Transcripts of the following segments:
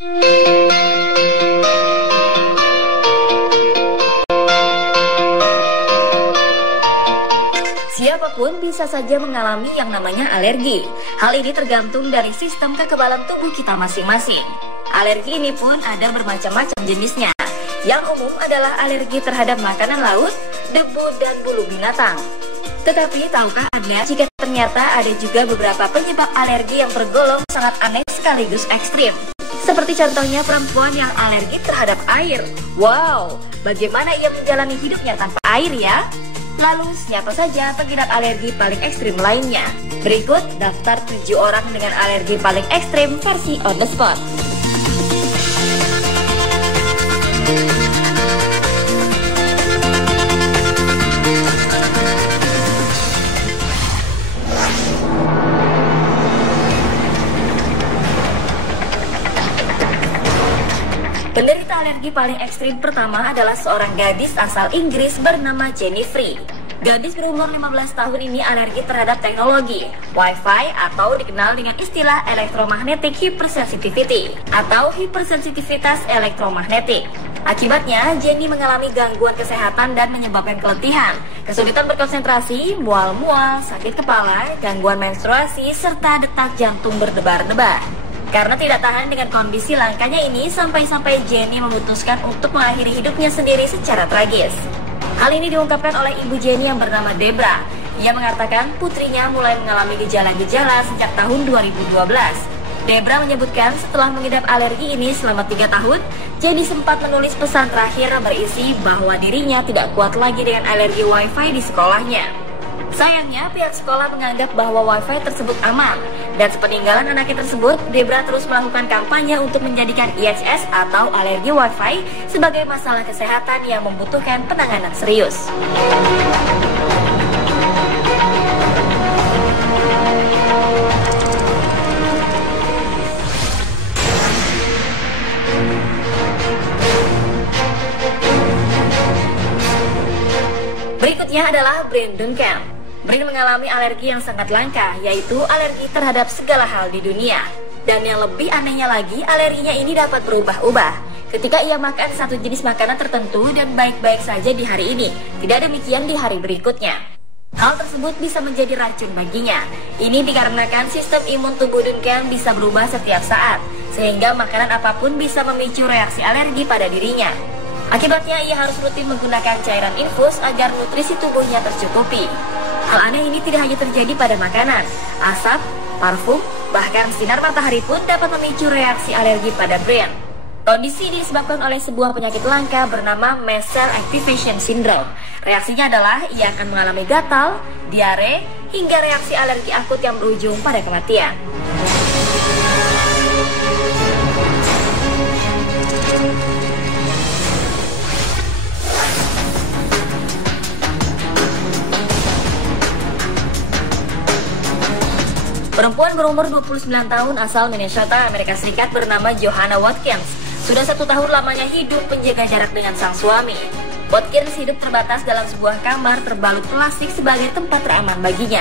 Siapapun bisa saja mengalami yang namanya alergi. Hal ini tergantung dari sistem kekebalan tubuh kita masing-masing. Alergi ini pun ada bermacam-macam jenisnya. Yang umum adalah alergi terhadap makanan laut, debu, dan bulu binatang. Tetapi tahukah Anda jika ternyata ada juga beberapa penyebab alergi yang tergolong sangat aneh sekaligus ekstrim? Seperti contohnya perempuan yang alergi terhadap air. Wow, bagaimana ia menjalani hidupnya tanpa air ya? Lalu siapa saja pengidap alergi paling ekstrim lainnya? Berikut daftar 7 orang dengan alergi paling ekstrim versi on the spot. Penderita alergi paling ekstrim pertama adalah seorang gadis asal Inggris bernama Jenny Free. Gadis berumur 15 tahun ini alergi terhadap teknologi, Wi-Fi atau dikenal dengan istilah electromagnetic hypersensitivity atau hipersensitivitas elektromagnetik. Akibatnya, Jenny mengalami gangguan kesehatan dan menyebabkan keletihan, kesulitan berkonsentrasi, mual-mual, sakit kepala, gangguan menstruasi, serta detak jantung berdebar-debar. Karena tidak tahan dengan kondisi langkanya ini, sampai-sampai Jenny memutuskan untuk mengakhiri hidupnya sendiri secara tragis. Hal ini diungkapkan oleh ibu Jenny yang bernama Debra. Ia mengatakan putrinya mulai mengalami gejala-gejala sejak tahun 2012. Debra menyebutkan setelah mengidap alergi ini selama 3 tahun, Jenny sempat menulis pesan terakhir berisi bahwa dirinya tidak kuat lagi dengan alergi Wi-Fi di sekolahnya. Sayangnya, pihak sekolah menganggap bahwa Wi-Fi tersebut aman. Dan sepeninggalan anaknya tersebut, Debra terus melakukan kampanye untuk menjadikan IHS atau alergi Wi-Fi sebagai masalah kesehatan yang membutuhkan penanganan serius. Berikutnya adalah Brandon Camp. Brian mengalami alergi yang sangat langka, yaitu alergi terhadap segala hal di dunia. Dan yang lebih anehnya lagi, alerginya ini dapat berubah-ubah. Ketika ia makan satu jenis makanan tertentu dan baik-baik saja di hari ini, tidak demikian di hari berikutnya. Hal tersebut bisa menjadi racun baginya. Ini dikarenakan sistem imun tubuh Duncan bisa berubah setiap saat, sehingga makanan apapun bisa memicu reaksi alergi pada dirinya. Akibatnya ia harus rutin menggunakan cairan infus agar nutrisi tubuhnya tercukupi. Hal aneh ini tidak hanya terjadi pada makanan, asap, parfum, bahkan sinar matahari pun dapat memicu reaksi alergi pada Brian. Kondisi ini disebabkan oleh sebuah penyakit langka bernama mast cell activation syndrome. Reaksinya adalah ia akan mengalami gatal, diare, hingga reaksi alergi akut yang berujung pada kematian. Perempuan berumur 29 tahun asal Minnesota, Amerika Serikat bernama Johanna Watkins sudah 1 tahun lamanya hidup menjaga jarak dengan sang suami. Watkins hidup terbatas dalam sebuah kamar terbalut plastik sebagai tempat teraman baginya.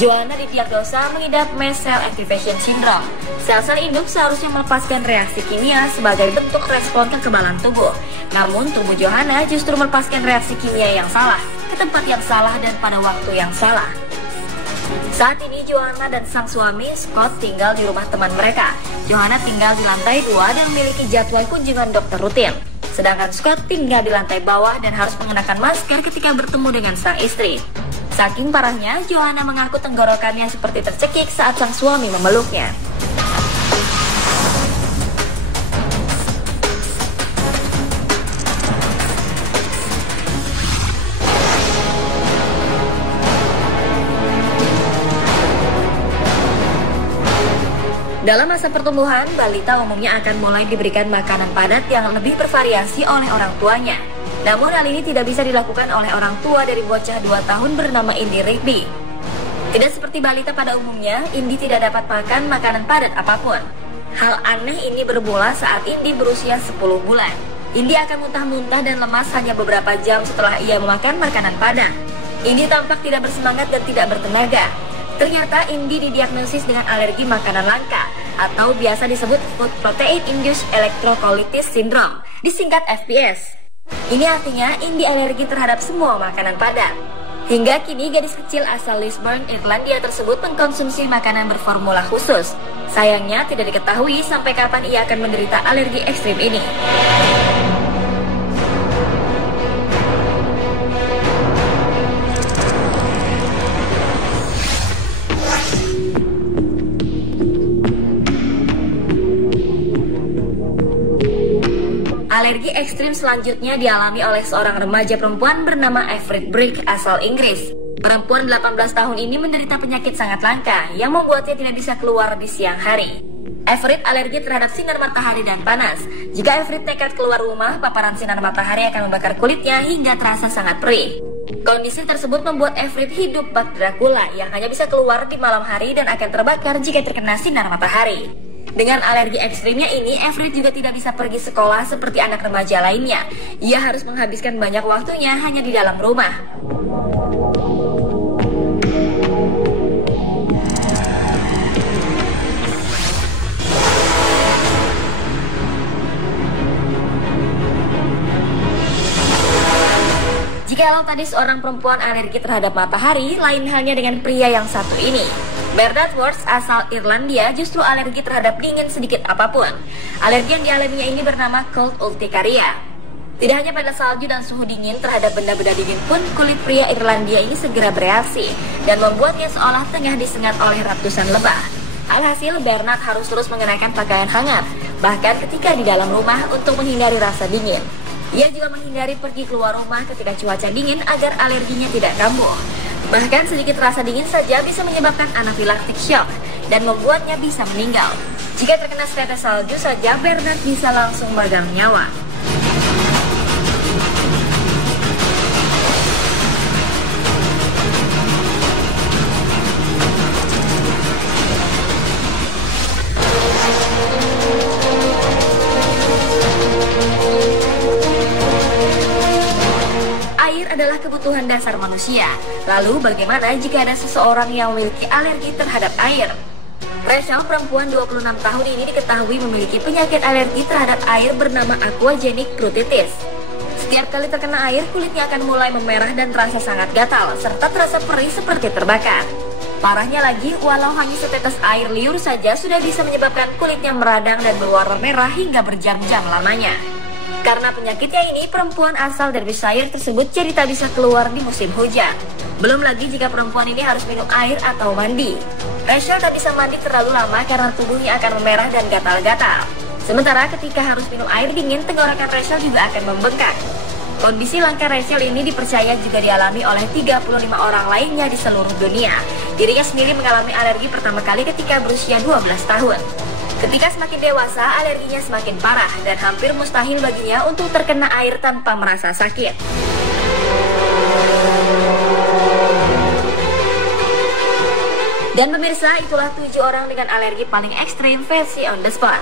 Johanna didiagnosa mengidap mast cell activation syndrome. Sel-sel induk seharusnya melepaskan reaksi kimia sebagai bentuk respon kekebalan tubuh. Namun tubuh Johanna justru melepaskan reaksi kimia yang salah, ke tempat yang salah dan pada waktu yang salah. Saat ini Johanna dan sang suami Scott tinggal di rumah teman mereka. Johanna tinggal di lantai 2 dan memiliki jadwal kunjungan dokter rutin. Sedangkan Scott tinggal di lantai bawah dan harus mengenakan masker ketika bertemu dengan sang istri. Saking parahnya, Johanna mengaku tenggorokannya seperti tercekik saat sang suami memeluknya. Dalam masa pertumbuhan, balita umumnya akan mulai diberikan makanan padat yang lebih bervariasi oleh orang tuanya. Namun hal ini tidak bisa dilakukan oleh orang tua dari bocah 2 tahun bernama Indy Rigby. Tidak seperti balita pada umumnya, Indy tidak dapat makan makanan padat apapun. Hal aneh ini bermula saat Indy berusia 10 bulan. Indy akan muntah-muntah dan lemas hanya beberapa jam setelah ia memakan makanan padat. Indy tampak tidak bersemangat dan tidak bertenaga. Ternyata Indy didiagnosis dengan alergi makanan langka. atau biasa disebut Food Protein Induced Electrolysis Syndrome, disingkat FPS. Ini artinya Indi alergi terhadap semua makanan padat. Hingga kini gadis kecil asal Lisburn, Irlandia tersebut mengkonsumsi makanan berformula khusus. Sayangnya tidak diketahui sampai kapan ia akan menderita alergi ekstrim ini. Alergi ekstrim selanjutnya dialami oleh seorang remaja perempuan bernama Everett Brick asal Inggris. Perempuan 18 tahun ini menderita penyakit sangat langka yang membuatnya tidak bisa keluar di siang hari. Everett alergi terhadap sinar matahari dan panas. Jika Everett nekat keluar rumah, paparan sinar matahari akan membakar kulitnya hingga terasa sangat perih. Kondisi tersebut membuat Everett hidup bak Dracula yang hanya bisa keluar di malam hari dan akan terbakar jika terkena sinar matahari. Dengan alergi ekstrimnya ini, Everett juga tidak bisa pergi sekolah seperti anak remaja lainnya. Ia harus menghabiskan banyak waktunya hanya di dalam rumah. Jikalau tadi seorang perempuan alergi terhadap matahari, lain halnya dengan pria yang satu ini. Bernard Worth asal Irlandia justru alergi terhadap dingin sedikit apapun. Alergi yang dialaminya ini bernama cold urticaria. Tidak hanya pada salju dan suhu dingin, terhadap benda-benda dingin pun kulit pria Irlandia ini segera bereaksi dan membuatnya seolah tengah disengat oleh ratusan lebah. Alhasil Bernard harus terus mengenakan pakaian hangat, bahkan ketika di dalam rumah untuk menghindari rasa dingin. Ia juga menghindari pergi keluar rumah ketika cuaca dingin agar alerginya tidak kambuh. Bahkan sedikit rasa dingin saja bisa menyebabkan anafilaktik shock dan membuatnya bisa meninggal. Jika terkena setetes salju saja, Bernard bisa langsung meregang nyawa. Air adalah kebutuhan dasar manusia. Lalu bagaimana jika ada seseorang yang memiliki alergi terhadap air? Rachel, perempuan 26 tahun ini diketahui memiliki penyakit alergi terhadap air bernama aquagenic pruritus. Setiap kali terkena air, kulitnya akan mulai memerah dan terasa sangat gatal, serta terasa perih seperti terbakar. Parahnya lagi, walau hanya setetes air liur saja sudah bisa menyebabkan kulitnya meradang dan berwarna merah hingga berjam-jam lamanya. Karena penyakitnya ini, perempuan asal Derbyshire tersebut jadi tak bisa keluar di musim hujan. Belum lagi jika perempuan ini harus minum air atau mandi. Rachel tak bisa mandi terlalu lama karena tubuhnya akan memerah dan gatal-gatal. Sementara ketika harus minum air dingin, tenggorokan Rachel juga akan membengkak. Kondisi langka Rachel ini dipercaya juga dialami oleh 35 orang lainnya di seluruh dunia. Dirinya sendiri mengalami alergi pertama kali ketika berusia 12 tahun. Ketika semakin dewasa, alerginya semakin parah dan hampir mustahil baginya untuk terkena air tanpa merasa sakit. Dan pemirsa, itulah 7 orang dengan alergi paling ekstrim versi On The Spot.